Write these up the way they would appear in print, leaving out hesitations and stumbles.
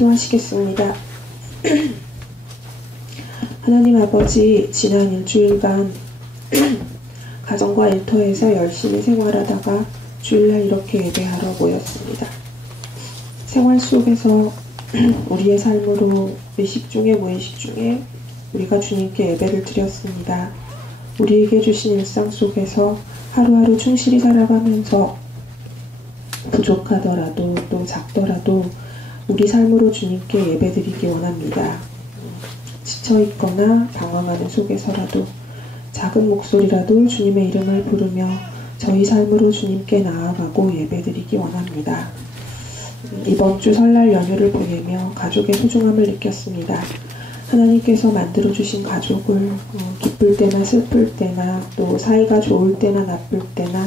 기도하시겠습니다. 하나님 아버지, 지난 일주일간 가정과 일터에서 열심히 생활하다가 주일날 이렇게 예배하러 모였습니다. 생활 속에서 우리의 삶으로 의식 중에 무의식 중에 우리가 주님께 예배를 드렸습니다. 우리에게 주신 일상 속에서 하루하루 충실히 살아가면서 부족하더라도 또 작더라도 우리 삶으로 주님께 예배드리기 원합니다. 지쳐있거나 방황하는 속에서라도 작은 목소리라도 주님의 이름을 부르며 저희 삶으로 주님께 나아가고 예배드리기 원합니다. 이번 주 설날 연휴를 보내며 가족의 소중함을 느꼈습니다. 하나님께서 만들어주신 가족을 기쁠 때나 슬플 때나 또 사이가 좋을 때나 나쁠 때나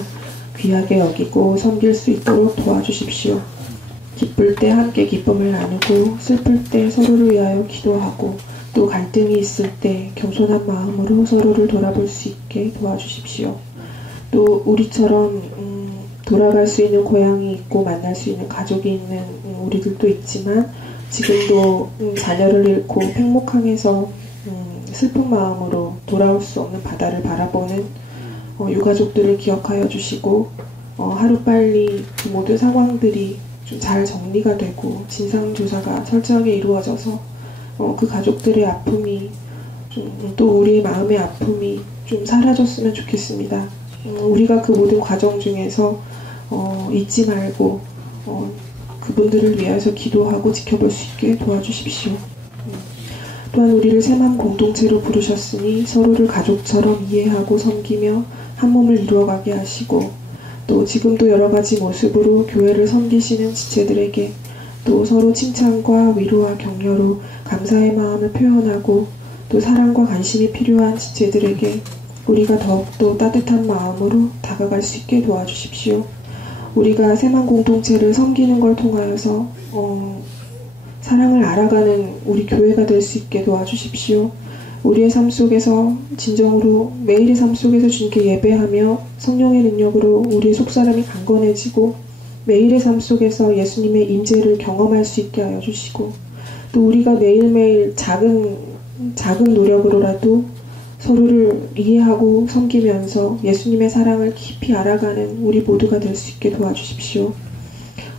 귀하게 여기고 섬길 수 있도록 도와주십시오. 기쁠 때 함께 기쁨을 나누고 슬플 때 서로를 위하여 기도하고 또 갈등이 있을 때 겸손한 마음으로 서로를 돌아볼 수 있게 도와주십시오. 또 우리처럼 돌아갈 수 있는 고향이 있고 만날 수 있는 가족이 있는 우리들도 있지만 지금도 자녀를 잃고 팽목항에서 슬픈 마음으로 돌아올 수 없는 바다를 바라보는 유가족들을 기억하여 주시고 하루빨리 그 모든 상황들이 좀 잘 정리가 되고 진상조사가 철저하게 이루어져서 그 가족들의 아픔이 또 우리의 마음의 아픔이 좀 사라졌으면 좋겠습니다. 우리가 그 모든 과정 중에서 잊지 말고 그분들을 위해서 기도하고 지켜볼 수 있게 도와주십시오. 또한 우리를 새마음 공동체로 부르셨으니 서로를 가족처럼 이해하고 섬기며 한 몸을 이루어가게 하시고 또 지금도 여러가지 모습으로 교회를 섬기시는 지체들에게 또 서로 칭찬과 위로와 격려로 감사의 마음을 표현하고 또 사랑과 관심이 필요한 지체들에게 우리가 더욱더 따뜻한 마음으로 다가갈 수 있게 도와주십시오. 우리가 새마음 공동체를 섬기는 걸 통하여서 사랑을 알아가는 우리 교회가 될 수 있게 도와주십시오. 우리의 삶 속에서 진정으로 매일의 삶 속에서 주님께 예배하며 성령의 능력으로 우리의 속사람이 강건해지고 매일의 삶 속에서 예수님의 임재를 경험할 수 있게 하여 주시고 또 우리가 매일매일 작은 노력으로라도 서로를 이해하고 섬기면서 예수님의 사랑을 깊이 알아가는 우리 모두가 될 수 있게 도와주십시오.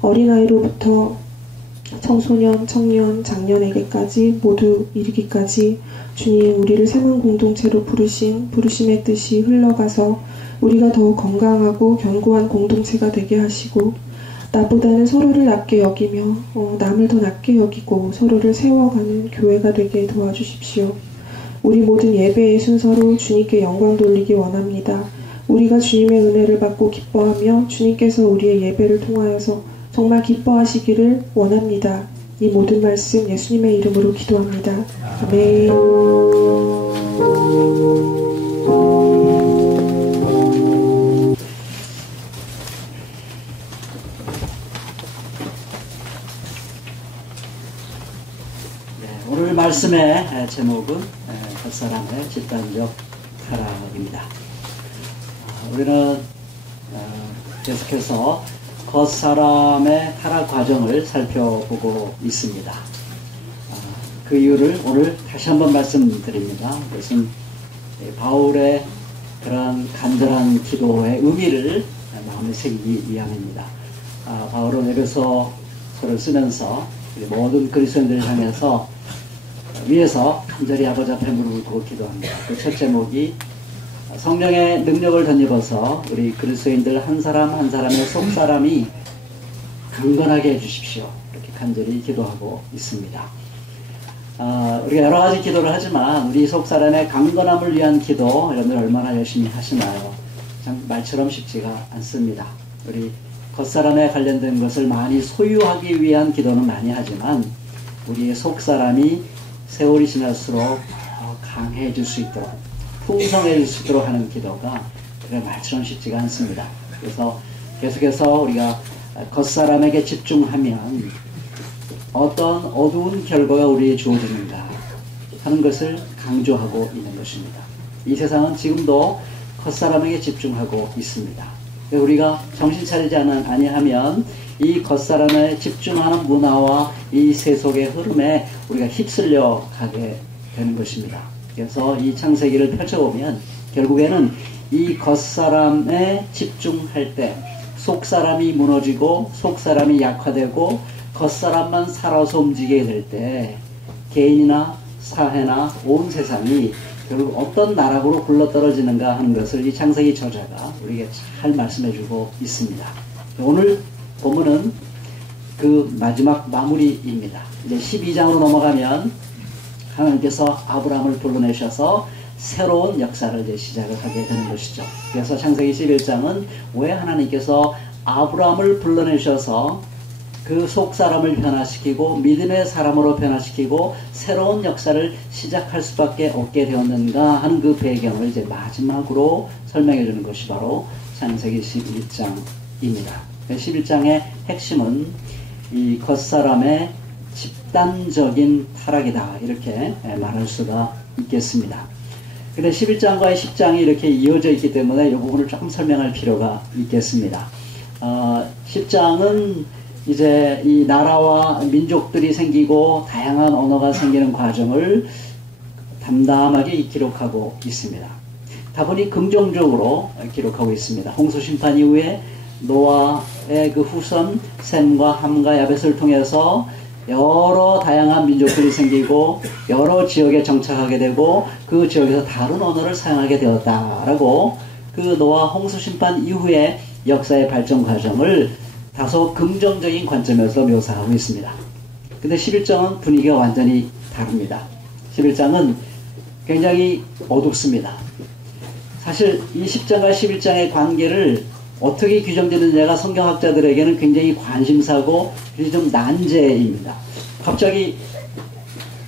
어린아이로부터 청소년, 청년, 장년에게까지 모두 이르기까지 주님 우리를 새마음 공동체로 부르신 부르심의 뜻이 흘러가서 우리가 더욱 건강하고 견고한 공동체가 되게 하시고 나보다는 서로를 낮게 여기며 남을 더 낮게 여기고 서로를 세워가는 교회가 되게 도와주십시오. 우리 모든 예배의 순서로 주님께 영광 돌리기 원합니다. 우리가 주님의 은혜를 받고 기뻐하며 주님께서 우리의 예배를 통하여서 정말 기뻐하시기를 원합니다. 이 모든 말씀 예수님의 이름으로 기도합니다. 아멘. 오늘 말씀의 제목은 겉사람의 집단적 타락입니다. 우리는 계속해서 겉사람의 타락 과정을 살펴보고 있습니다. 그 이유를 오늘 다시 한번 말씀드립니다. 그것은 바울의 그러한 간절한 기도의 의미를 마음에 새기기 위함입니다. 바울은 에베소서를 쓰면서 모든 그리스도인들을 향해서 위에서 간절히 아버지 앞에 무릎을 꿇고 기도합니다. 그 첫 제목이 성령의 능력을 덧입어서 우리 그리스도인들 한 사람 한 사람의 속사람이 강건하게 해주십시오. 이렇게 간절히 기도하고 있습니다. 우리가 여러 가지 기도를 하지만 우리 속사람의 강건함을 위한 기도 여러분들 얼마나 열심히 하시나요? 참 말처럼 쉽지가 않습니다. 우리 겉사람에 관련된 것을 많이 소유하기 위한 기도는 많이 하지만 우리의 속사람이 세월이 지날수록 강해질 수 있도록 풍성해질 수 있도록 하는 기도가 말처럼 쉽지가 않습니다. 그래서 계속해서 우리가 겉사람에게 집중하면 어떤 어두운 결과가 우리에게 주어지는가 하는 것을 강조하고 있는 것입니다. 이 세상은 지금도 겉사람에게 집중하고 있습니다. 우리가 정신 차리지 아니하면 이 겉사람에 집중하는 문화와 이 세속의 흐름에 우리가 휩쓸려 가게 되는 것입니다. 그래서 이 창세기를 펼쳐보면 결국에는 이 겉사람에 집중할 때 속사람이 무너지고 속사람이 약화되고 겉사람만 살아서 움직이게 될 때 개인이나 사회나 온 세상이 결국 어떤 나락으로 굴러떨어지는가 하는 것을 이 창세기 저자가 우리에게 잘 말씀해주고 있습니다. 오늘 본문은 그 마지막 마무리입니다. 이제 12장으로 넘어가면 하나님께서 아브라함을 불러내셔서 새로운 역사를 이제 시작을 하게 되는 것이죠. 그래서 창세기 11장은 왜 하나님께서 아브라함을 불러내셔서 그 속사람을 변화시키고 믿음의 사람으로 변화시키고 새로운 역사를 시작할 수밖에 없게 되었는가 하는 그 배경을 이제 마지막으로 설명해 주는 것이 바로 창세기 11장입니다. 11장의 핵심은 이 겉사람의 집단적인 타락이다 이렇게 말할 수가 있겠습니다. 근데 11장과 10장이 이렇게 이어져 있기 때문에 이 부분을 조금 설명할 필요가 있겠습니다. 10장은 이제 이 나라와 민족들이 생기고 다양한 언어가 생기는 과정을 담담하게 기록하고 있습니다. 다분히 긍정적으로 기록하고 있습니다. 홍수 심판 이후에 노아의 그 후손 셈과 함과 야벳을 통해서 여러 다양한 민족들이 생기고 여러 지역에 정착하게 되고 그 지역에서 다른 언어를 사용하게 되었다라고 그 노아 홍수 심판 이후의 역사의 발전 과정을 다소 긍정적인 관점에서 묘사하고 있습니다. 근데 11장은 분위기가 완전히 다릅니다. 11장은 굉장히 어둡습니다. 사실 이 10장과 11장의 관계를 어떻게 규정되느냐가 성경학자들에게는 굉장히 관심사고 좀 난제입니다. 갑자기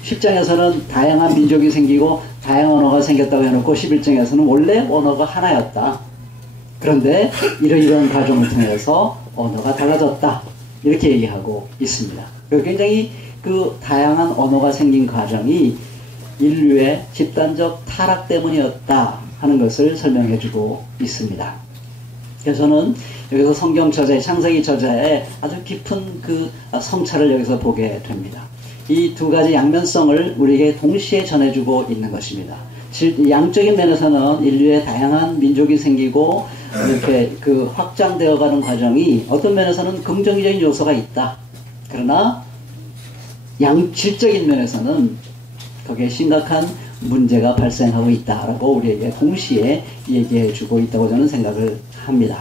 10장에서는 다양한 민족이 생기고 다양한 언어가 생겼다고 해놓고 11장에서는 원래 언어가 하나였다. 그런데 이러이러한 과정을 통해서 언어가 달라졌다. 이렇게 얘기하고 있습니다. 굉장히 그 다양한 언어가 생긴 과정이 인류의 집단적 타락 때문이었다 하는 것을 설명해주고 있습니다. 그래서 저는 여기서 성경 저자의 창세기 저자의 아주 깊은 그 성찰을 여기서 보게 됩니다. 이 두 가지 양면성을 우리에게 동시에 전해주고 있는 것입니다. 양적인 면에서는 인류의 다양한 민족이 생기고 이렇게 그 확장되어가는 과정이 어떤 면에서는 긍정적인 요소가 있다. 그러나 질적인 면에서는 거기에 심각한 문제가 발생하고 있다라고 우리에게 동시에 얘기해주고 있다고 저는 생각을 합니다.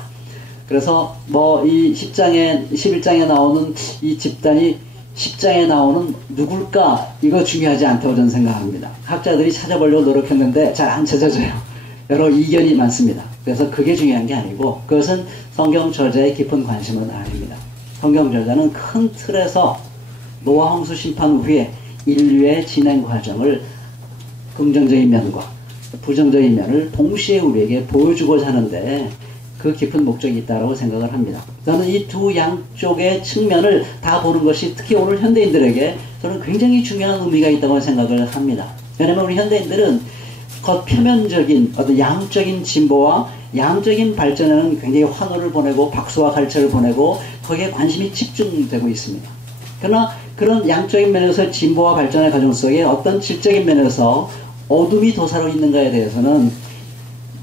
그래서 이 11장에 나오는 이 집단이 10장에 나오는 누굴까? 이거 중요하지 않다고 저는 생각합니다. 학자들이 찾아보려고 노력했는데 잘 안 찾아져요. 여러 이견이 많습니다. 그래서 그게 중요한 게 아니고 그것은 성경 저자의 깊은 관심은 아닙니다. 성경 저자는 큰 틀에서 노아 홍수 심판 후에 인류의 진행 과정을 긍정적인 면과 부정적인 면을 동시에 우리에게 보여주고자 하는데 그 깊은 목적이 있다고 생각을 합니다. 저는 이 두 양쪽의 측면을 다 보는 것이 특히 오늘 현대인들에게 저는 굉장히 중요한 의미가 있다고 생각을 합니다. 왜냐하면 우리 현대인들은 겉표면적인 어떤 양적인 진보와 양적인 발전에는 굉장히 환호를 보내고 박수와 갈채를 보내고 거기에 관심이 집중되고 있습니다. 그러나 그런 양적인 면에서 진보와 발전의 과정 속에 어떤 질적인 면에서 어둠이 도사로 있는가에 대해서는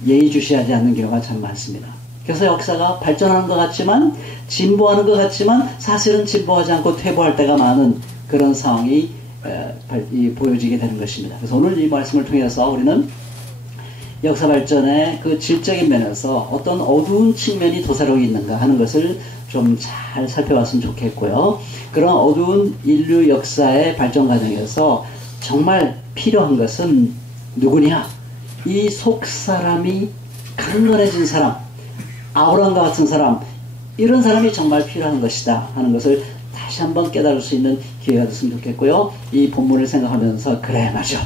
예의주시하지 않는 경우가 참 많습니다. 그래서 역사가 발전하는 것 같지만 진보하는 것 같지만 사실은 진보하지 않고 퇴보할 때가 많은 그런 상황이 보여지게 되는 것입니다. 그래서 오늘 이 말씀을 통해서 우리는 역사 발전의 그 질적인 면에서 어떤 어두운 측면이 도사리고 있는가 하는 것을 좀 잘 살펴봤으면 좋겠고요. 그런 어두운 인류 역사의 발전 과정에서 정말 필요한 것은 누구냐? 이 속사람이 강건해진 사람, 아브라함과 같은 사람, 이런 사람이 정말 필요한 것이다 하는 것을 다시 한번 깨달을 수 있는 기회가 됐으면 좋겠고요. 이 본문을 생각하면서 그래 맞아.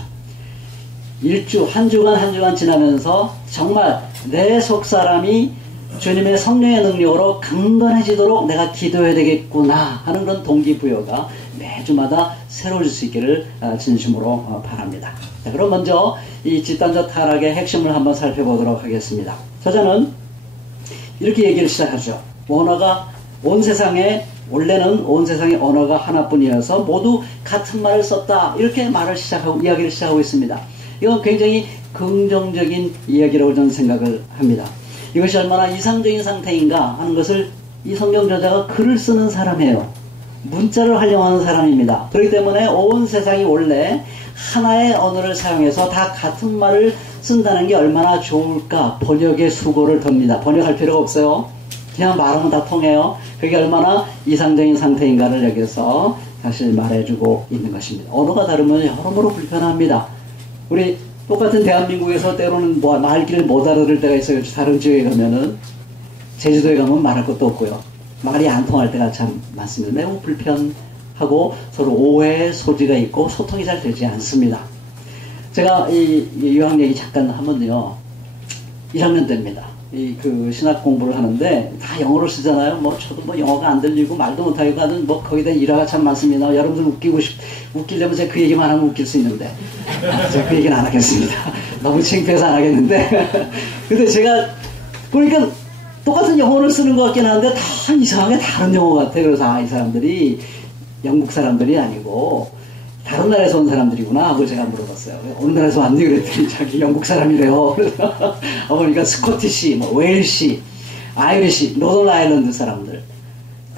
한 주간 지나면서 정말 내 속사람이 주님의 성령의 능력으로 강건해지도록 내가 기도해야 되겠구나 하는 그런 동기부여가 매주마다 새로워질 수 있기를 진심으로 바랍니다. 자, 그럼 먼저 이 집단적 타락의 핵심을 한번 살펴보도록 하겠습니다. 저자는 이렇게 얘기를 시작하죠. 언어가 온 세상에 원래는 온 세상의 언어가 하나뿐이어서 모두 같은 말을 썼다. 이렇게 이야기를 시작하고 있습니다. 이건 굉장히 긍정적인 이야기라고 저는 생각을 합니다. 이것이 얼마나 이상적인 상태인가 하는 것을 이 성경 저자가 글을 쓰는 사람이에요. 문자를 활용하는 사람입니다. 그렇기 때문에 온 세상이 원래 하나의 언어를 사용해서 다 같은 말을 쓴다는 게 얼마나 좋을까. 번역의 수고를 듭니다. 번역할 필요가 없어요. 그냥 말하면 다 통해요. 그게 얼마나 이상적인 상태인가를 여기서 사실 말해주고 있는 것입니다. 언어가 다르면 여러모로 불편합니다. 우리 똑같은 대한민국에서 때로는 말귀를 못 알아들을 때가 있어요. 다른 지역에 가면은, 제주도에 가면 말할 것도 없고요. 말이 안 통할 때가 참 많습니다. 매우 불편하고 서로 오해의 소지가 있고 소통이 잘 되지 않습니다. 제가 이 유학 얘기 잠깐 하면요. 1학년 때입니다. 신학 공부를 하는데 다 영어로 쓰잖아요. 저도 영어가 안 들리고 말도 못하고 하는 거기에 대한 일화가 참 많습니다. 여러분들 웃기려면 제가 그 얘기만 하면 웃길 수 있는데 제가 그 얘기는 안 하겠습니다. 너무 창피해서 안 하겠는데 근데 제가 그러니까 똑같은 영어를 쓰는 것 같긴 한데 다 이상하게 다른 영어 같아요. 그래서 이 사람들이 영국 사람들이 아니고 다른 나라에서 온 사람들이구나 하고 제가 물어봤어요. 어느 나라에서 왔니? 그랬더니 자기 영국 사람이래요. 그래서 보니까 스코티시, 웨일시, 아이리시, 노던 아일랜드 사람들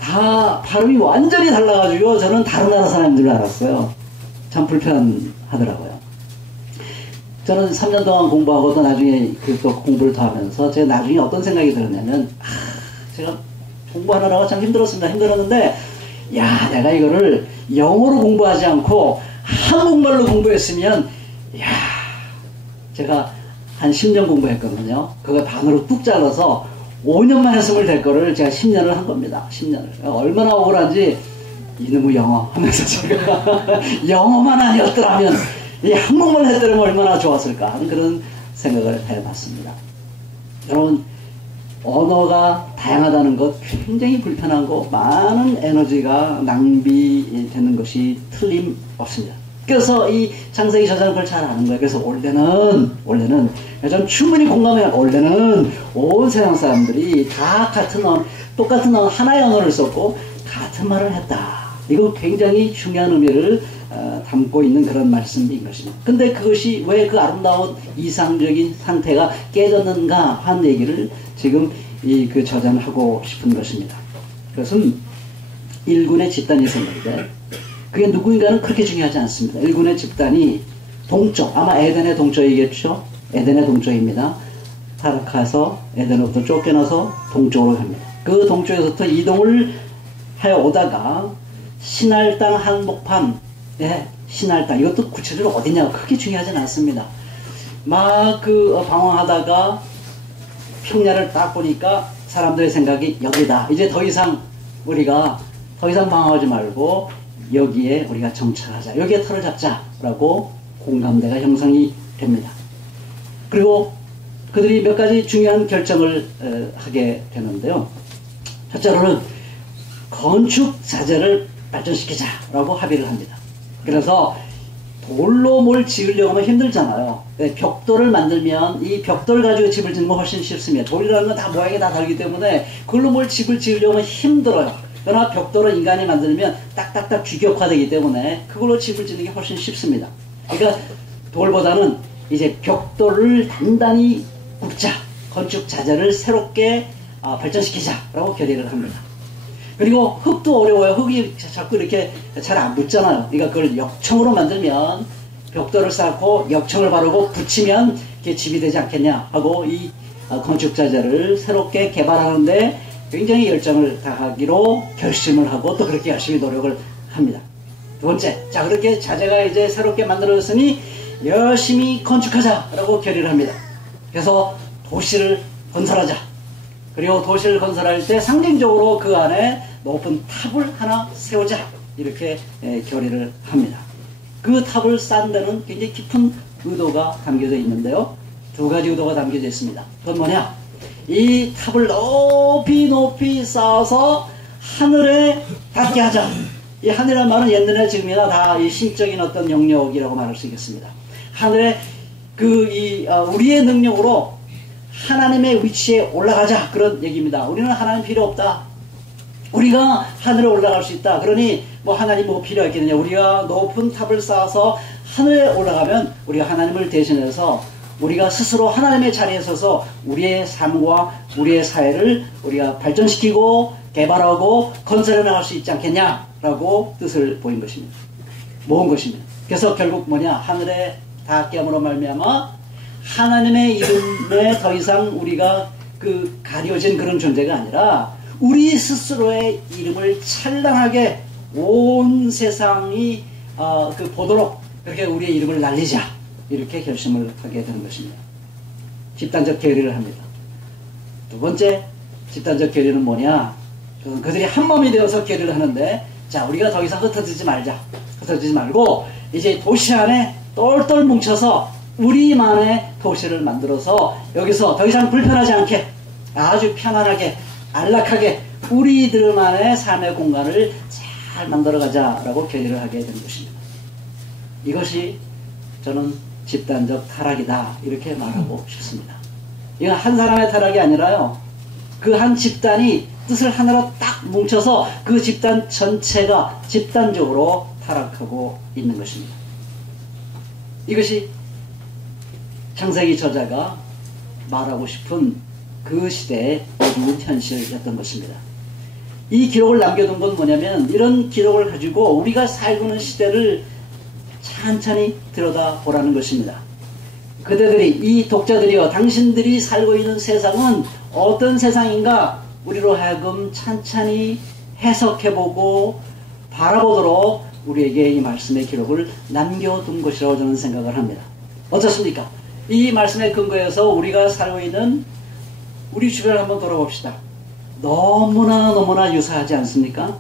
다 발음이 완전히 달라가지고 저는 다른 나라 사람인 줄 알았어요. 참 불편하더라고요. 저는 3년 동안 공부하고 또 나중에 또 공부를 더 하면서 제가 나중에 어떤 생각이 들었냐면 제가 공부하느라고 참 힘들었습니다. 힘들었는데 내가 이거를 영어로 공부하지 않고 한국말로 공부했으면 제가 한 10년 공부했거든요. 그거 반으로 뚝 잘라서 5년만 했으면 될 거를 제가 10년을 한 겁니다. 10년을. 얼마나 억울한지 이놈의 영어 하면서 제가 영어만 아니었더라면 이 한국말 했더라면 얼마나 좋았을까 하는 그런 생각을 해봤습니다. 여러분, 언어가 다양하다는 것 굉장히 불편한 거, 많은 에너지가 낭비되는 것이 틀림없습니다. 그래서 이 창세기 저자는 그걸 잘 아는 거예요. 그래서 원래는 전 충분히 공감해요. 원래는 온 세상 사람들이 다 똑같은 하나의 언어를 썼고 같은 말을 했다. 이거 굉장히 중요한 의미를 담고 있는 그런 말씀인 것입니다. 근데 그것이 왜 그 아름다운 이상적인 상태가 깨졌는가 하는 얘기를 지금 그 저자는 하고 싶은 것입니다. 그것은 일군의 집단이 있었는데 그게 누구인가는 그렇게 중요하지 않습니다. 일군의 집단이 동쪽, 아마 에덴의 동쪽이겠죠. 에덴의 동쪽입니다. 타락해서 에덴으로부터 쫓겨나서 동쪽으로 갑니다. 그 동쪽에서부터 이동을 하여 오다가 시날 땅 한복판, 시날 땅, 이것도 구체적으로 어디냐가 크게 중요하진 않습니다. 막 방황하다가 평야를 딱 보니까 사람들의 생각이 여기다. 이제 더 이상 방황하지 말고 여기에 우리가 정착하자. 여기에 터를 잡자라고 공감대가 형성이 됩니다. 그리고 그들이 몇 가지 중요한 결정을 하게 되는데요. 첫째로는 건축 자재를 발전시키자라고 합의를 합니다. 그래서 돌로 뭘 지으려고 하면 힘들잖아요. 벽돌을 만들면 이 벽돌 가지고 집을 짓는 건 훨씬 쉽습니다. 돌이라는 건 다 모양이 다 다르기 때문에 그걸로 뭘 집을 지으려고 하면 힘들어요. 그러나 벽돌은 인간이 만들면 딱딱딱 규격화되기 때문에 그걸로 집을 짓는 게 훨씬 쉽습니다. 그러니까 돌보다는 이제 벽돌을 단단히 굽자, 건축 자재를 새롭게 발전시키자라고 결의를 합니다. 그리고 흙도 어려워요. 흙이 자꾸 이렇게 잘 안 붙잖아요. 그러니까 그걸 역청으로 만들면 벽돌을 쌓고 역청을 바르고 붙이면 이게 집이 되지 않겠냐 하고 이 건축 자재를 새롭게 개발하는데 굉장히 열정을 다하기로 결심을 하고 또 그렇게 열심히 노력을 합니다. 두 번째, 자 그렇게 자재가 이제 새롭게 만들어졌으니 열심히 건축하자라고 결의를 합니다. 그래서 도시를 건설하자. 그리고 도시를 건설할 때 상징적으로 그 안에 높은 탑을 하나 세우자. 이렇게 결의를 합니다. 그 탑을 쌓는 데는 굉장히 깊은 의도가 담겨져 있는데요. 두 가지 의도가 담겨져 있습니다. 그건 뭐냐? 이 탑을 높이 쌓아서 하늘에 닿게 하자. 이 하늘이라는 말은 옛날에 지금이나 다 이 신적인 어떤 영역이라고 말할 수 있겠습니다. 하늘에 우리의 능력으로 하나님의 위치에 올라가자. 그런 얘기입니다. 우리는 하나님 필요 없다. 우리가 하늘에 올라갈 수 있다. 그러니 뭐 하나님 뭐 필요했겠느냐. 우리가 높은 탑을 쌓아서 하늘에 올라가면 우리가 하나님을 대신해서 우리가 스스로 하나님의 자리에 서서 우리의 삶과 우리의 사회를 우리가 발전시키고 개발하고 건설해 나갈 수 있지 않겠냐라고 뜻을 보인 것입니다. 모은 것입니다. 그래서 결국 뭐냐, 하늘에 닿게 함으로 말미암아 하나님의 이름에 더 이상 우리가 그 가려진 그런 존재가 아니라 우리 스스로의 이름을 찬란하게 온 세상이 보도록 그렇게 우리의 이름을 날리자, 이렇게 결심을 하게 되는 것입니다. 집단적 결의를 합니다. 두 번째 집단적 결의는 뭐냐, 그들이 한 몸이 되어서 결의를 하는데, 자, 우리가 더 이상 흩어지지 말자. 흩어지지 말고 이제 도시 안에 똘똘 뭉쳐서 우리만의 도시를 만들어서 여기서 더 이상 불편하지 않게 아주 편안하게 안락하게 우리들만의 삶의 공간을 잘 만들어가자라고 결의를 하게 된 것입니다. 이것이 저는 집단적 타락이다, 이렇게 말하고 싶습니다. 이건 한 사람의 타락이 아니라요, 그 한 집단이 뜻을 하나로 딱 뭉쳐서 그 집단 전체가 집단적으로 타락하고 있는 것입니다. 이것이 창세기 저자가 말하고 싶은 그 시대의 어두운 현실이었던 것입니다. 이 기록을 남겨둔 건 뭐냐면, 이런 기록을 가지고 우리가 살고 있는 시대를 찬찬히 들여다보라는 것입니다. 그대들이, 이 독자들이여, 당신들이 살고 있는 세상은 어떤 세상인가 우리로 하여금 찬찬히 해석해보고 바라보도록 우리에게 이 말씀의 기록을 남겨둔 것이라고 저는 생각을 합니다. 어떻습니까? 이 말씀의 근거에서 우리가 살고 있는 우리 주변을 한번 돌아봅시다. 너무나 유사하지 않습니까?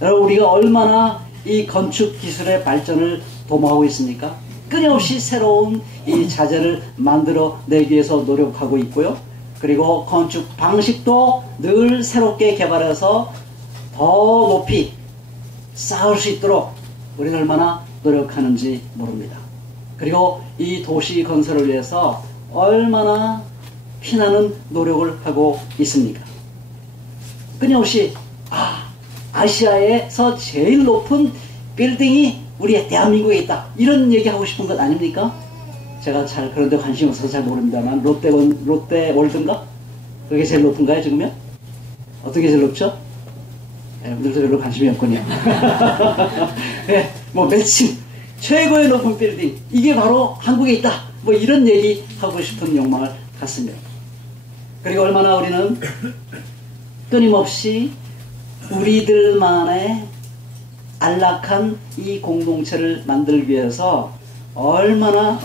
여러분, 우리가 얼마나 이 건축 기술의 발전을 도모하고 있습니까? 끊임없이 새로운 이 자재를 만들어내기 위해서 노력하고 있고요. 그리고 건축 방식도 늘 새롭게 개발해서 더 높이 쌓을 수 있도록 우리는 얼마나 노력하는지 모릅니다. 그리고 이 도시 건설을 위해서 얼마나 피나는 노력을 하고 있습니까? 끊임없이 아시아에서 제일 높은 빌딩이 우리 대한민국에 있다, 이런 얘기하고 싶은 것 아닙니까? 제가 잘 그런 데 관심이 없어서 잘 모릅니다만 롯데월드인가? 그게 제일 높은가요, 지금요? 어떻게 제일 높죠? 여러분들도 별로 관심이 없군요. 네, 뭐 매칭 최고의 높은 빌딩, 이게 바로 한국에 있다, 뭐 이런 얘기 하고 싶은 욕망을 갖습니다. 그리고 얼마나 우리는 끊임없이 우리들만의 안락한 이 공동체를 만들기 위해서 얼마나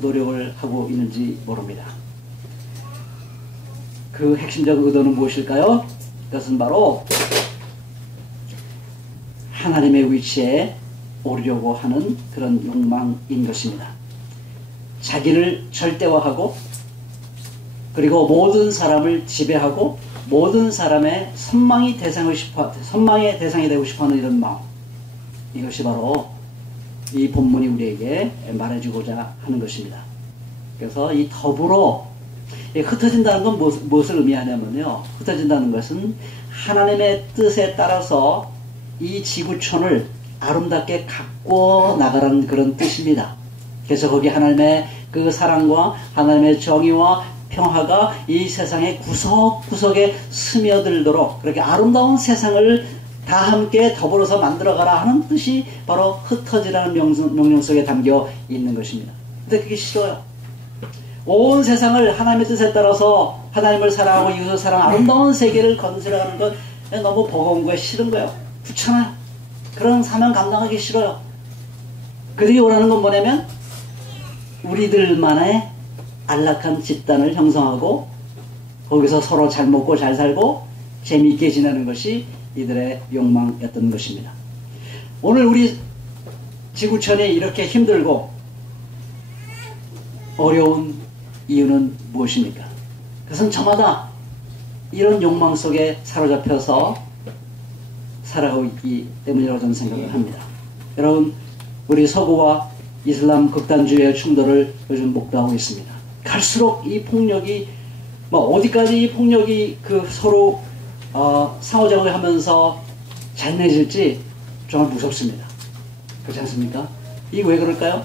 노력을 하고 있는지 모릅니다. 그 핵심적 의도는 무엇일까요? 그것은 바로 하나님의 위치에 오르려고 하는 그런 욕망인 것입니다. 자기를 절대화하고, 그리고 모든 사람을 지배하고 모든 사람의 선망의 대상이 되고 싶어하는 이런 마음, 이것이 바로 이 본문이 우리에게 말해주고자 하는 것입니다. 그래서 이 더불어 흩어진다는 건 무엇을 의미하냐면요, 흩어진다는 것은 하나님의 뜻에 따라서 이 지구촌을 아름답게 가꿔 나가라는 그런 뜻입니다. 그래서 거기 하나님의 그 사랑과 하나님의 정의와 평화가 이 세상의 구석구석에 스며들도록 그렇게 아름다운 세상을 다 함께 더불어서 만들어가라 하는 뜻이 바로 흩어지라는 명령 속에 담겨 있는 것입니다. 근데 그게 싫어요. 온 세상을 하나님의 뜻에 따라서 하나님을 사랑하고 이웃을 사랑하는 아름다운 세계를 건설하는 건 너무 버거운 거예요. 싫은 거예요. 귀찮아요. 그런 사명 감당하기 싫어요. 그들이 원하는 건 뭐냐면 우리들만의 안락한 집단을 형성하고 거기서 서로 잘 먹고 잘 살고 재미있게 지내는 것이 이들의 욕망이었던 것입니다. 오늘 우리 지구촌이 이렇게 힘들고 어려운 이유는 무엇입니까? 그것은 저마다 이런 욕망 속에 사로잡혀서 살아가고 있기 때문이라고 저는 생각을 합니다. 여러분, 우리 서구와 이슬람 극단주의의 충돌을 요즘 목도하고 있습니다. 갈수록 이 폭력이 어디까지 이 폭력이 서로 상호작용을 하면서 잘 맺을지 정말 무섭습니다. 그렇지 않습니까? 이게 왜 그럴까요?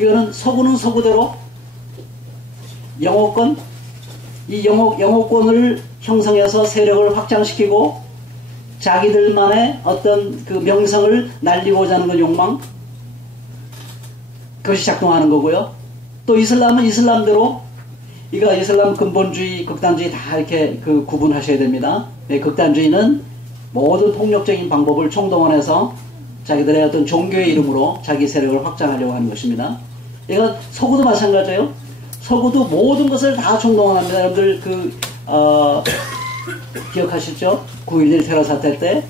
이거는 서구는 서구대로 영호권, 이 영호권을 형성해서 세력을 확장시키고 자기들만의 어떤 그 명성을 날리고자 하는 그 욕망, 그것이 작동하는 거고요. 또 이슬람은 이슬람대로, 이거 이슬람 근본주의, 극단주의 다 이렇게 그 구분하셔야 됩니다. 네, 극단주의는 모든 폭력적인 방법을 총동원해서 자기들의 어떤 종교의 이름으로 자기 세력을 확장하려고 하는 것입니다. 이건 서구도 마찬가지예요. 서구도 모든 것을 다 총동원합니다. 여러분들 기억하시죠? 9.11 테러 사태 때,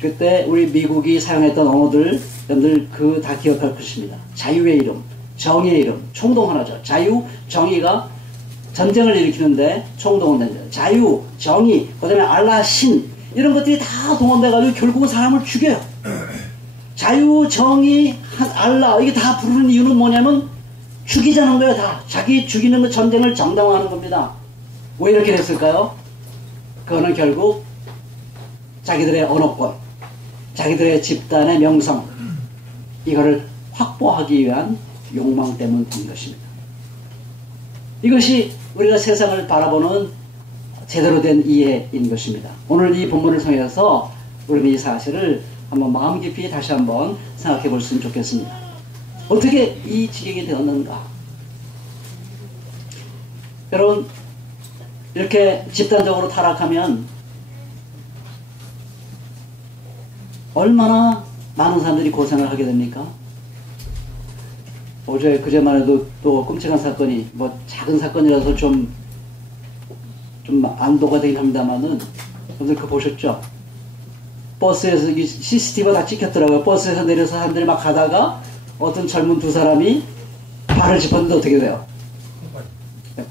그때 우리 미국이 사용했던 언어들, 여러분들 다 기억할 것입니다. 자유의 이름, 정의의 이름, 총동원하죠. 자유, 정의가 전쟁을 일으키는데 총동원된 거예요. 자유, 정의, 그 다음에 알라, 신, 이런 것들이 다 동원돼가지고 결국은 사람을 죽여요. 자유, 정의, 알라, 이게 다 부르는 이유는 뭐냐면 죽이자는 거예요, 다. 자기 죽이는 그 전쟁을 정당화하는 겁니다. 왜 이렇게 됐을까요? 그거는 결국 자기들의 언어권, 자기들의 집단의 명성, 이거를 확보하기 위한 욕망 때문인 것입니다. 이것이 우리가 세상을 바라보는 제대로 된 이해인 것입니다. 오늘 이 본문을 통해서 우리는 이 사실을 한번 마음 깊이 다시 한번 생각해 볼수있으면 좋겠습니다. 어떻게 이 지경이 되었는가? 여러분, 이렇게 집단적으로 타락하면 얼마나 많은 사람들이 고생을 하게 됩니까? 그제만 해도 또 끔찍한 사건이, 뭐 작은 사건이라서 좀 안도가 되긴 합니다만은, 여러분들 그거 보셨죠? 버스에서 CCTV가 다 찍혔더라고요. 버스에서 내려서 사람들이 막 가다가 어떤 젊은 두 사람이 발을 짚었는데 어떻게 돼요?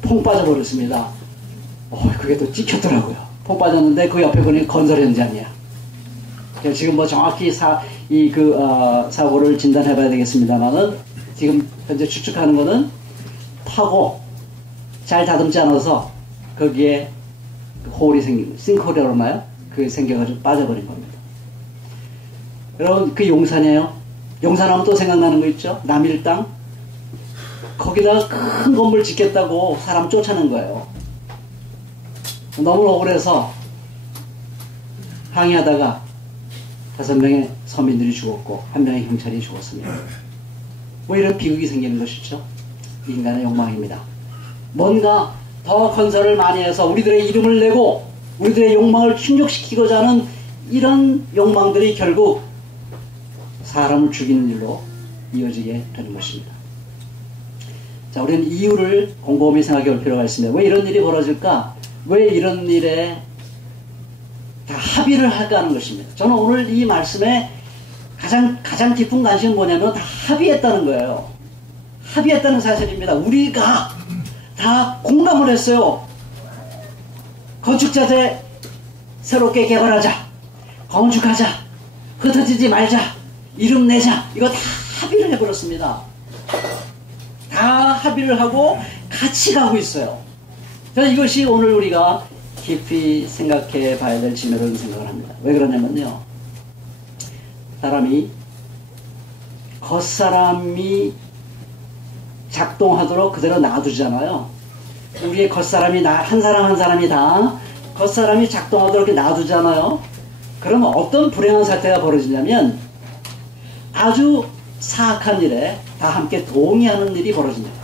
퐁 빠져버렸습니다. 그게 또 찍혔더라고요. 퐁 빠졌는데 그 옆에 보니 건설 현장이야. 지금 뭐 정확히 사고를 진단해 봐야 되겠습니다만은, 지금 현재 추측하는 거는 파고 잘 다듬지 않아서 거기에 홀이 싱크홀이라고 하나요? 그게 생겨가지고 빠져버린 겁니다. 여러분, 그 용산이에요. 용산하면 또 생각나는 거 있죠? 남일당. 거기다가 큰 건물 짓겠다고 사람 쫓아낸 거예요. 너무 억울해서 항의하다가 5명의 서민들이 죽었고 1명의 경찰이 죽었습니다. 뭐 이런 비극이 생기는 것이죠. 인간의 욕망입니다. 뭔가 더 건설을 많이 해서 우리들의 이름을 내고 우리들의 욕망을 충족시키고자 하는 이런 욕망들이 결국 사람을 죽이는 일로 이어지게 되는 것입니다. 자, 우리는 이유를 곰곰이 생각해 볼 필요가 있습니다. 왜 이런 일이 벌어질까? 왜 이런 일에 다 합의를 할까 하는 것입니다. 저는 오늘 이 말씀에 가장 깊은 관심은 뭐냐면 다 합의했다는 거예요. 합의했다는 사실입니다. 우리가 다 공감을 했어요. 건축자재 새롭게 개발하자, 건축하자, 흩어지지 말자, 이름 내자, 이거 다 합의를 해버렸습니다. 다 합의를 하고 같이 가고 있어요. 저는 이것이 오늘 우리가 깊이 생각해 봐야 될 질문이라는 생각을 합니다. 왜 그러냐면요, 사람이 겉사람이 작동하도록 그대로 놔두잖아요. 우리의 겉사람이 한 사람 한 사람이 다 겉사람이 작동하도록 이렇게 놔두잖아요. 그러면 어떤 불행한 사태가 벌어지냐면 아주 사악한 일에 다 함께 동의하는 일이 벌어집니다.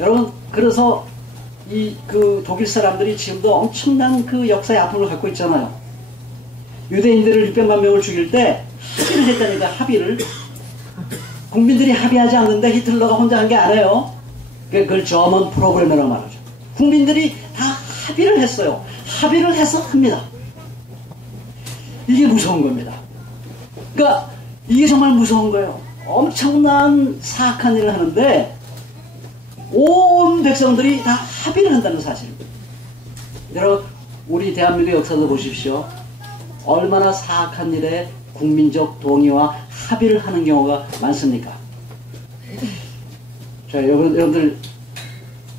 여러분, 그래서 독일 사람들이 지금도 엄청난 그 역사의 아픔을 갖고 있잖아요. 유대인들을 600만 명을 죽일 때 합의를 했다니까, 합의를. 국민들이 합의하지 않는데 히틀러가 혼자 한 게 아니에요. 그걸 저먼 프로그램이라고 말하죠. 국민들이 다 합의를 했어요. 합의를 해서 합니다. 이게 무서운 겁니다. 그러니까 이게 정말 무서운 거예요. 엄청난 사악한 일을 하는데 온 백성들이 다 합의를 한다는 사실입니다. 여러분, 우리 대한민국 역사도 보십시오. 얼마나 사악한 일에 국민적 동의와 합의를 하는 경우가 많습니까? 자, 여러분들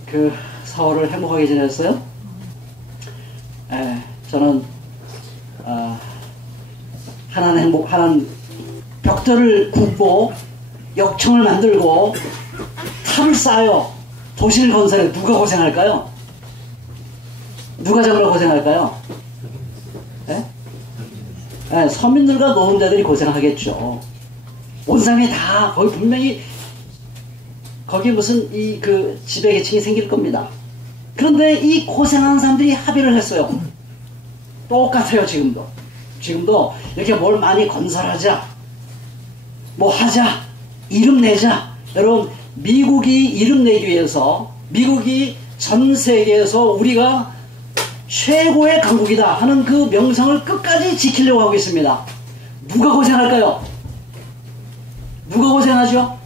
그 4월을 행복하게 지냈어요? 저는 하나는 벽돌을 굽고 역청을 만들고 탑을 쌓아요. 도시를 건설해. 누가 고생할까요? 누가 정말 고생할까요? 네? 네, 서민들과 노동자들이 고생하겠죠. 온 사람이 다 거기 분명히 거기 무슨 그 지배계층이 생길 겁니다. 그런데 이 고생하는 사람들이 합의를 했어요. 똑같아요. 지금도 이렇게 뭘 많이 건설하자, 뭐 하자, 이름 내자. 여러분, 미국이 이름 내기 위해서, 미국이 전 세계에서 우리가 최고의 강국이다 하는 그 명성을 끝까지 지키려고 하고 있습니다. 누가 고생할까요? 누가 고생하죠?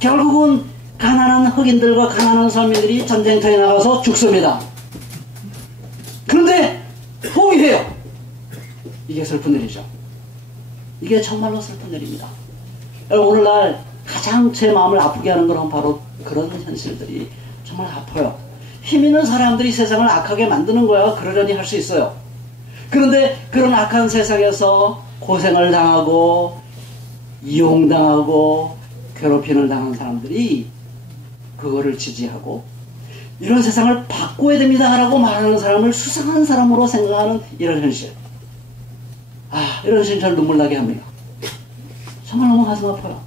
결국은 가난한 흑인들과 가난한 서민들이 전쟁터에 나가서 죽습니다. 그런데 포기해요. 이게 슬픈 일이죠. 이게 정말로 슬픈 일입니다. 여러분, 오늘날 가장 제 마음을 아프게 하는 건 바로 그런 현실들이 정말 아파요. 힘 있는 사람들이 세상을 악하게 만드는 거야. 그러려니 할 수 있어요. 그런데 그런 악한 세상에서 고생을 당하고 이용당하고 괴롭힘을 당한 사람들이 그거를 지지하고 이런 세상을 바꿔야 됩니다 라고 말하는 사람을 수상한 사람으로 생각하는 이런 현실. 이런 현실 잘 눈물 나게 합니다. 정말 너무 가슴 아파요.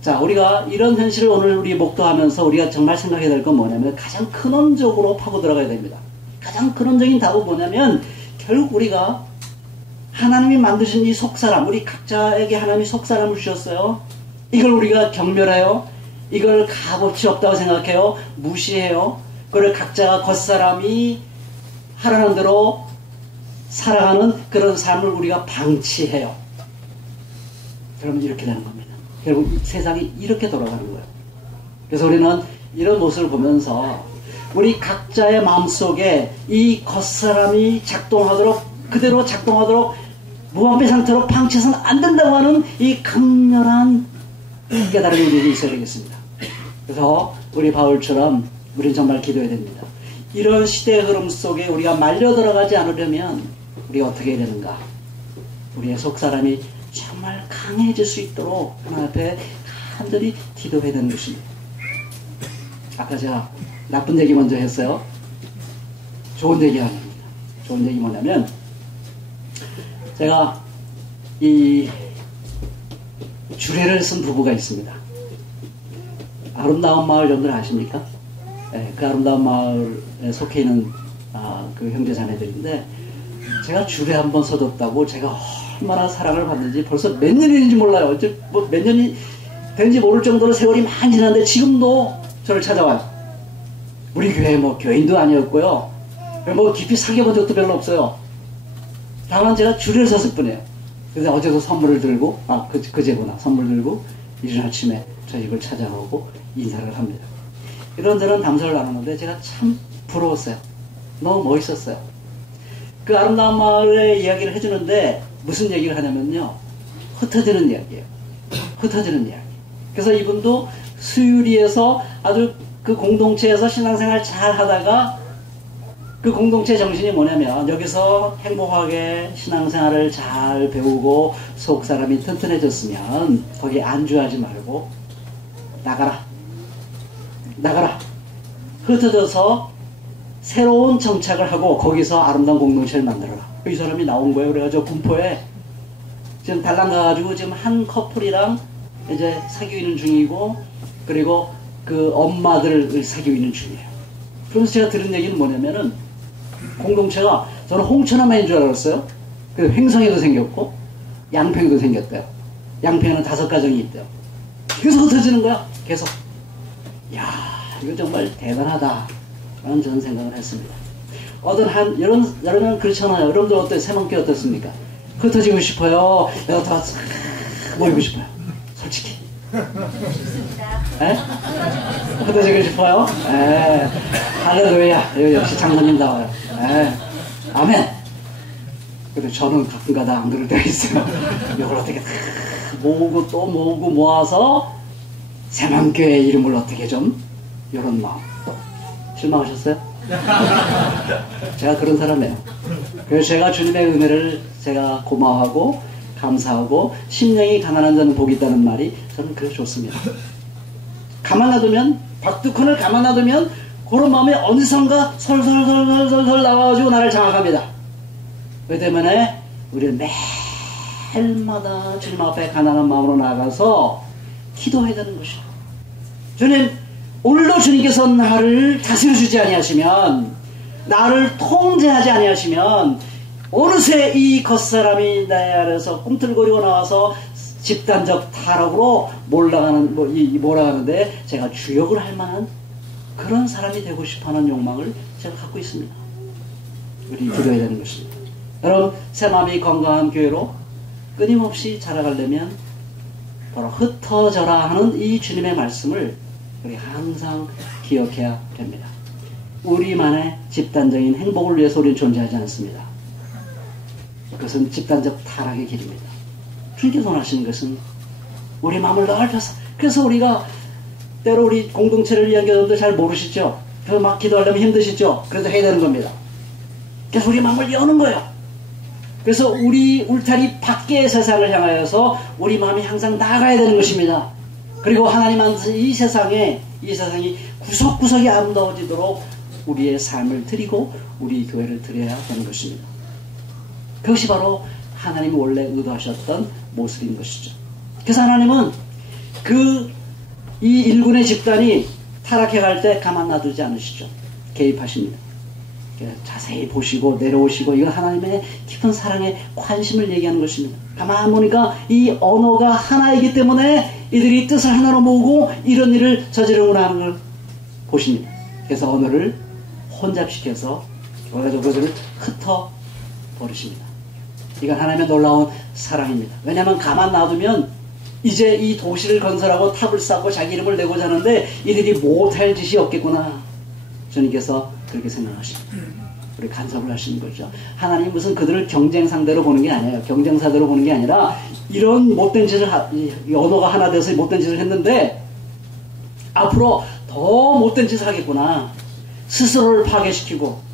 자, 우리가 이런 현실을 오늘 우리 목도하면서 우리가 정말 생각해야 될 건 뭐냐면 가장 근원적으로 파고 들어가야 됩니다. 가장 근원적인 답은 뭐냐면 결국 우리가 하나님이 만드신 이 속사람, 우리 각자에게 하나님이 속사람을 주셨어요. 이걸 우리가 경멸해요. 이걸 값어치 없다고 생각해요. 무시해요. 그걸 각자가 겉사람이 하라는 대로 살아가는 그런 삶을 우리가 방치해요. 그러면 이렇게 되는 겁니다. 결국 세상이 이렇게 돌아가는 거예요. 그래서 우리는 이런 모습을 보면서 우리 각자의 마음속에 이 겉사람이 그대로 작동하도록 무방비 상태로 방치해서는 안 된다고 하는 이 강렬한 깨달음이 우리에게 있어야 되겠습니다. 그래서 우리 바울처럼 우리는 정말 기도해야 됩니다. 이런 시대의 흐름 속에 우리가 말려 들어가지 않으려면 우리가 어떻게 해야 되는가? 우리의 속사람이 정말 강해질 수 있도록 하나님 앞에 간절히 기도해야 되는 것입니다. 아까 제가 나쁜 얘기 먼저 했어요. 좋은 얘기 아닙니다. 좋은 얘기 뭐냐면 제가 이 주례를 쓴 부부가 있습니다. 아름다운 마을 여러분들 아십니까? 네, 그 아름다운 마을에 속해 있는 그 형제자매들인데 제가 주례 한번 써줬다고 제가 얼마나 사랑을 받는지 벌써 몇 년인지 몰라요. 뭐 몇 년이 된지 모를 정도로 세월이 많이 지났는데 지금도 저를 찾아와요. 우리 교회 뭐 교인도 아니었고요. 뭐 깊이 사귀어본 적도 별로 없어요. 다만 제가 주례를 썼을 뿐이에요. 그래서 어제도 선물을 들고, 그제구나. 선물 들고, 이른 아침에 저희 집을 찾아오고 인사를 합니다. 이런저런 담소를 나누는데 제가 참 부러웠어요. 너무 멋있었어요. 그 아름다운 마을의 이야기를 해주는데 무슨 얘기를 하냐면요. 흩어지는 이야기예요. 흩어지는 이야기. 그래서 이분도 수유리에서 아주 그 공동체에서 신앙생활 잘 하다가 그 공동체 정신이 뭐냐면 여기서 행복하게 신앙생활을 잘 배우고 속사람이 튼튼해졌으면 거기에 안주하지 말고 나가라. 흩어져서 새로운 정착을 하고 거기서 아름다운 공동체를 만들어라. 이 사람이 나온 거예요. 그래가지고 군포에 지금 달랑 가가지고 지금 한 커플이랑 이제 사귀고 있는 중이고 그리고 그 엄마들을 사귀고 있는 중이에요. 그래서 제가 들은 얘기는 뭐냐면은 공동체가 저는 홍천하만인 줄 알았어요. 그리고 횡성에도 생겼고 양평에도 생겼대요. 양평에는 5가정이 있대요. 계속 흩어지는 거야. 계속. 이야, 이거 정말 대단하다 라는 저는 생각을 했습니다. 여러분 그렇잖아요. 여러분들 어때요? 새만교 어떻습니까? 흩어지고 싶어요? 내가 다 모이고 싶어요? 솔직히. 에? 흩어지고 싶어요? 에. 할렐루야. 역시 장로님 나와요. 에. 아멘. 근데 저는 가끔가다 안 그럴 때가 있어요. 이걸 어떻게 모으고 또 모으고 모아서 새만교의 이름을 어떻게 좀 이런 마음. 실망하셨어요? 제가 그런 사람이에요. 그래서 제가 주님의 은혜를 제가 고마워하고 감사하고 심령이 가난한 자는 복이 있다는 말이 저는 그래 좋습니다. 가만 놔두면, 박두콘을 가만 놔두면 그런 마음이 어디선가 설설설설설 나와가지고 나를 장악합니다. 그 때문에 우리는 매일마다 주님 앞에 가난한 마음으로 나가서 기도해야 되는 것이죠. 주님, 오늘도 주님께서 나를 다스려주지 아니하시면, 나를 통제하지 아니하시면 어느새 이 겉사람이 내 아래서 꿈틀거리고 나와서 집단적 타락으로 몰아가는데 제가 주역을 할 만한 그런 사람이 되고 싶어하는 욕망을 제가 갖고 있습니다. 우리 기도해야 되는 것입니다. 여러분, 새 마음이 건강한 교회로 끊임없이 자라가려면 바로 흩어져라 하는 이 주님의 말씀을 우리 항상 기억해야 됩니다. 우리만의 집단적인 행복을 위해서 우리는 존재하지 않습니다. 그것은 집단적 타락의 길입니다. 주님께서 원하시는 것은 우리 마음을 넓혀서, 그래서 우리가 때로 우리 공동체를 위한 기도도 잘 모르시죠? 그래서 막 기도하려면 힘드시죠? 그래서 해야 되는 겁니다. 그래서 우리 마음을 여는 거예요. 그래서 우리 울타리 밖의 세상을 향하여서 우리 마음이 항상 나아가야 되는 것입니다. 그리고 하나님 안에서 이 세상이 구석구석이 아름다워지도록 우리의 삶을 드리고 우리 교회를 드려야 되는 것입니다. 그것이 바로 하나님이 원래 의도하셨던 모습인 것이죠. 그래서 하나님은 이 일군의 집단이 타락해 갈 때 가만 놔두지 않으시죠. 개입하십니다. 자세히 보시고 내려오시고, 이건 하나님의 깊은 사랑에 관심을 얘기하는 것입니다. 가만 보니까 이 언어가 하나이기 때문에 이들이 뜻을 하나로 모으고 이런 일을 저지르구나 하는 걸 보십니다. 그래서 언어를 혼잡시켜서 그것을 흩어 버리십니다. 이건 하나님의 놀라운 사랑입니다. 왜냐하면 가만 놔두면 이제 이 도시를 건설하고 탑을 쌓고 자기 이름을 내고자 하는데 이들이 못할 짓이 없겠구나. 주님께서 그렇게 생각하십니다. 우리 간섭을 하시는 거죠. 하나님 무슨 그들을 경쟁 상대로 보는 게 아니에요. 경쟁 상대로 보는 게 아니라 이런 못된 짓을 언어가 하나 돼서 못된 짓을 했는데 앞으로 더 못된 짓을 하겠구나. 스스로를 파괴시키고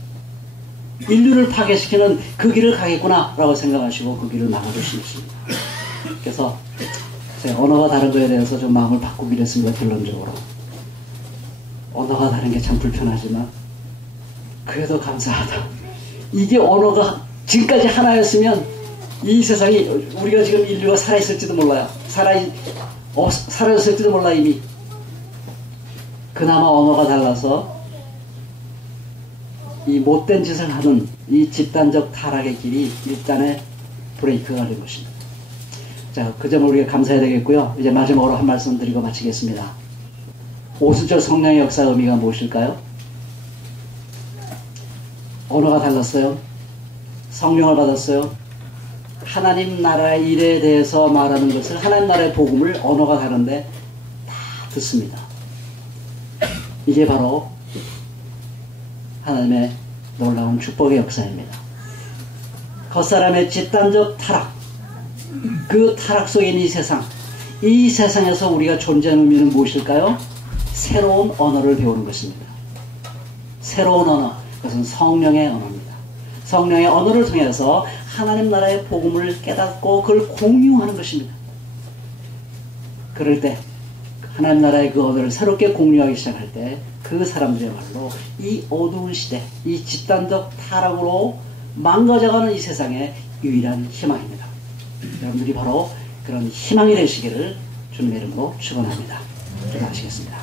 인류를 파괴시키는 그 길을 가겠구나 라고 생각하시고 그 길을 막아주시는 것입니다. 그래서 제가 언어가 다른 거에 대해서 좀 마음을 바꾸기로 했습니다. 결론적으로 언어가 다른 게 참 불편하지만 그래도 감사하다. 이게 언어가 지금까지 하나였으면 이 세상이, 우리가 지금 인류가 살아있을지도 몰라요. 사라졌을지도 몰라. 이미 그나마 언어가 달라서 이 못된 짓을 하는 이 집단적 타락의 길이 일단의 브레이크가 된 것입니다. 자, 그 점을 우리가 감사해야 되겠고요. 이제 마지막으로 한 말씀 드리고 마치겠습니다. 오순절 성령의 역사 의미가 무엇일까요? 언어가 달랐어요. 성령을 받았어요. 하나님 나라의 일에 대해서 말하는 것을, 하나님 나라의 복음을 언어가 다른데 다 듣습니다. 이게 바로 하나님의 놀라운 축복의 역사입니다. 겉사람의 집단적 타락, 그 타락 속에 있는 이 세상에서 우리가 존재하는 의미는 무엇일까요? 새로운 언어를 배우는 것입니다. 새로운 언어, 그것은 성령의 언어입니다. 성령의 언어를 통해서 하나님 나라의 복음을 깨닫고 그걸 공유하는 것입니다. 그럴 때 하나님 나라의 그 언어를 새롭게 공유하기 시작할 때 그 사람들이야말로 이 어두운 시대, 이 집단적 타락으로 망가져가는 이 세상의 유일한 희망입니다. 여러분들이 바로 그런 희망이 되시기를 주님의 이름으로 축원합니다. 기도하시겠습니다.